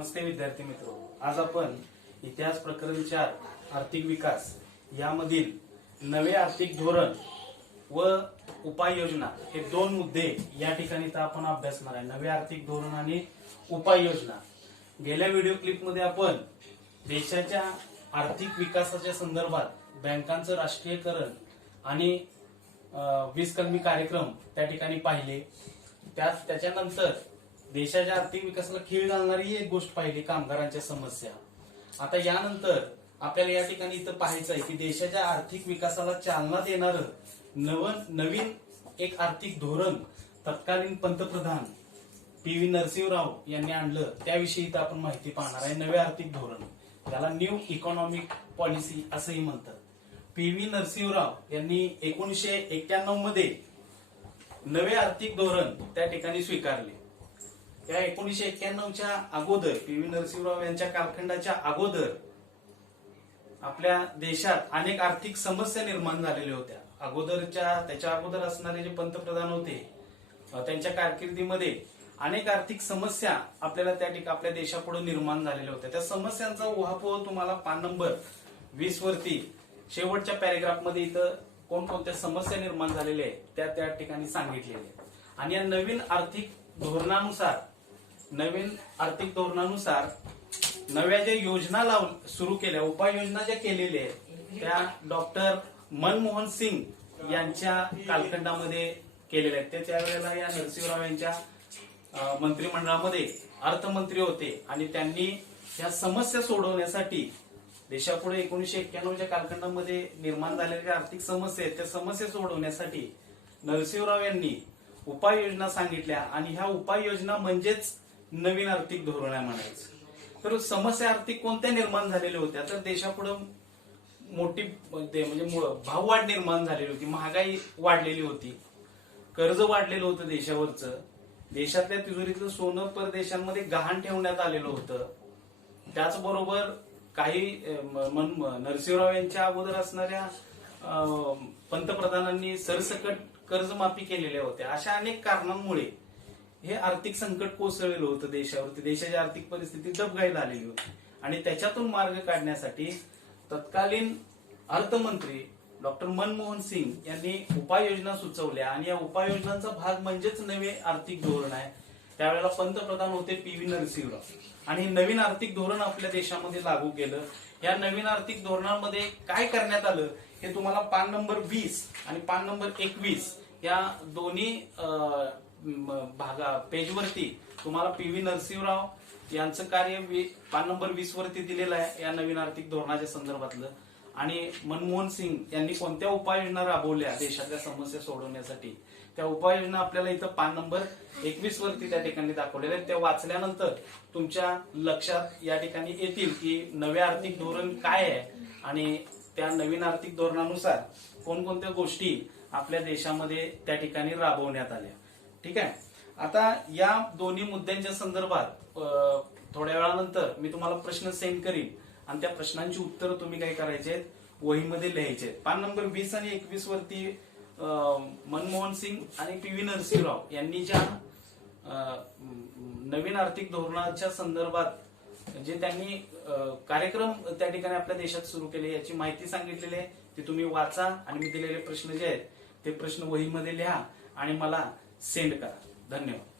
नमस्ते विद्यार्थी मित्र. आज आपण इतिहास प्रकरण चार आर्थिक विकास यामधील नवे आर्थिक धोरण व उपाययोजना हे दोन मुद्दे या ठिकाणी आपण अभ्यासणार आहे. नवे आर्थिक धोरण आणि उपाययोजना. गेल्या व्हिडिओ क्लिपमध्ये आपण देशाच्या आर्थिक विकासाच्या संदर्भात बँकांचं राष्ट्रीयकरण आणि वीज कलमी कार्यक्रम त्या ठिकाणी पाहिले. त्यात त्याच्यानंतर देशाच्या आर्थिक विकासाला खीळ घालणारी एक गोष्ट पाहिली कामगारांच्या समस्या. आता यानंतर आपल्याला या ठिकाणी इथं पाहायचं आहे की देशाच्या आर्थिक विकासाला चालना देणारं नव नवीन एक आर्थिक धोरण तत्कालीन पंतप्रधान पी व्ही नरसिंहराव यांनी आणलं त्याविषयी इथं आपण माहिती पाहणार आहे. नवे आर्थिक धोरण. त्याला न्यू इकॉनॉमिक पॉलिसी असंही म्हणतात. पी व्ही नरसिंहराव यांनी एकोणीशे एक्क्याण्णवमध्ये नवे आर्थिक धोरण त्या ठिकाणी स्वीकारले. या एकोणीशे एक्क्याण्णवच्या अगोदर पी व्ही नरसिंहराव यांच्या कालखंडाच्या अगोदर आपल्या देशात अनेक आर्थिक समस्या निर्माण झालेल्या होत्या. अगोदरच्या त्याच्या अगोदर असणारे जे पंतप्रधान होते त्यांच्या कारकिर्दीमध्ये अनेक आर्थिक समस्या आपल्याला त्या ठिकाणी आपल्या देशापुढे निर्माण झालेल्या होत्या. त्या समस्यांचा उहापोह तुम्हाला पान नंबर वीस वरती शेवटच्या पॅरेग्राफमध्ये इथं कोणकोणत्या समस्या निर्माण झालेल्या आहेत त्या त्या ठिकाणी सांगितलेल्या आहेत. आणि या नवीन आर्थिक धोरणानुसार नवीन आर्थिक धोरणानुसार नव्या ज्या योजना लाव सुरू केल्या उपाययोजना ज्या केलेल्या आहेत त्या डॉक्टर मनमोहन सिंग यांच्या कालखंडामध्ये केलेल्या आहेत. ते त्यावेळेला या नरसिंहराव यांच्या मंत्रिमंडळामध्ये अर्थमंत्री होते आणि त्यांनी या समस्या सोडवण्यासाठी देशापुढे एकोणीशे एक्क्याण्णवच्या कालखंडामध्ये निर्माण झालेल्या ज्या आर्थिक समस्या आहेत त्या समस्या सोडवण्यासाठी नरसिंहराव यांनी उपाययोजना सांगितल्या आणि ह्या उपाययोजना म्हणजेच नवीन आर्थिक धोरण आहे म्हणायचं. तर समस्या आर्थिक कोणत्या निर्माण झालेल्या होत्या? तर देशापुढं मोठी ते म्हणजे भाववाढ निर्माण झालेली होती महागाई वाढलेली होती. कर्ज वाढलेलं होतं देशावरचं. देशातल्या तिजोरीतलं सोनं परदेशांमध्ये गहाण ठेवण्यात आलेलं होतं. त्याचबरोबर काही मन- नरसिंहराव यांच्या अगोदर असणाऱ्या पंतप्रधानांनी सरसकट कर्जमाफी केलेल्या होत्या. अशा अनेक कारणांमुळे हे आर्थिक संकट कोसळलेलं होतं देशावरती. देशाची आर्थिक परिस्थिती दबगायला आलेली होती. आणि त्याच्यातून मार्ग काढण्यासाठी तत्कालीन अर्थमंत्री डॉक्टर मनमोहन सिंग यांनी उपाययोजना सुचवल्या. आणि या उपाययोजनांचा भाग म्हणजेच नवे आर्थिक धोरण आहे. त्यावेळेला पंतप्रधान होते पी व्ही नरसिंहराव. आणि नवीन आर्थिक धोरण आपल्या देशामध्ये लागू केलं. या नवीन आर्थिक धोरणामध्ये काय करण्यात आलं हे तुम्हाला पान नंबर वीस आणि पान नंबर एकवीस या दोन्ही अं, भागा पेजवरती तुम्हाला पी व्ही नरसिंहराव यांचं कार्य पान नंबर वीस वरती दिलेलं आहे या नवीन आर्थिक धोरणाच्या संदर्भातलं. आणि मनमोहन सिंग यांनी कोणत्या उपाययोजना राबवल्या देशातल्या समस्या सोडवण्यासाठी? त्या उपाययोजना आपल्याला इथं पान नंबर एकवीस वरती त्या ठिकाणी दाखवलेल्या आहेत. त्या वाचल्यानंतर तुमच्या लक्षात या ठिकाणी येतील की नवे आर्थिक धोरण काय आहे आणि त्या नवीन आर्थिक धोरणानुसार कोणकोणत्या गोष्टी आपल्या देशामध्ये त्या ठिकाणी राबवण्यात आल्या. ठीक आहे? आता या दोन्ही मुद्द्यांच्या संदर्भात थोड्या वेळानंतर मी तुम्हाला प्रश्न सेंड करीन. आणि त्या प्रश्नांची उत्तरं तुम्ही काय करायचे वहीमध्ये लिहायचे आहेत. पान नंबर वीस आणि एकवीस वरती मनमोहन सिंग आणि पी व्ही नरसिंहराव यांनी ज्या नवीन आर्थिक धोरणाच्या संदर्भात जे त्यांनी कार्यक्रम त्या ठिकाणी आपल्या देशात सुरू केले याची माहिती सांगितलेली आहे ती तुम्ही वाचा. आणि मी दिलेले प्रश्न जे आहेत ते प्रश्न वहीमध्ये लिहा. आणि मला सेंड करा धन्यवाद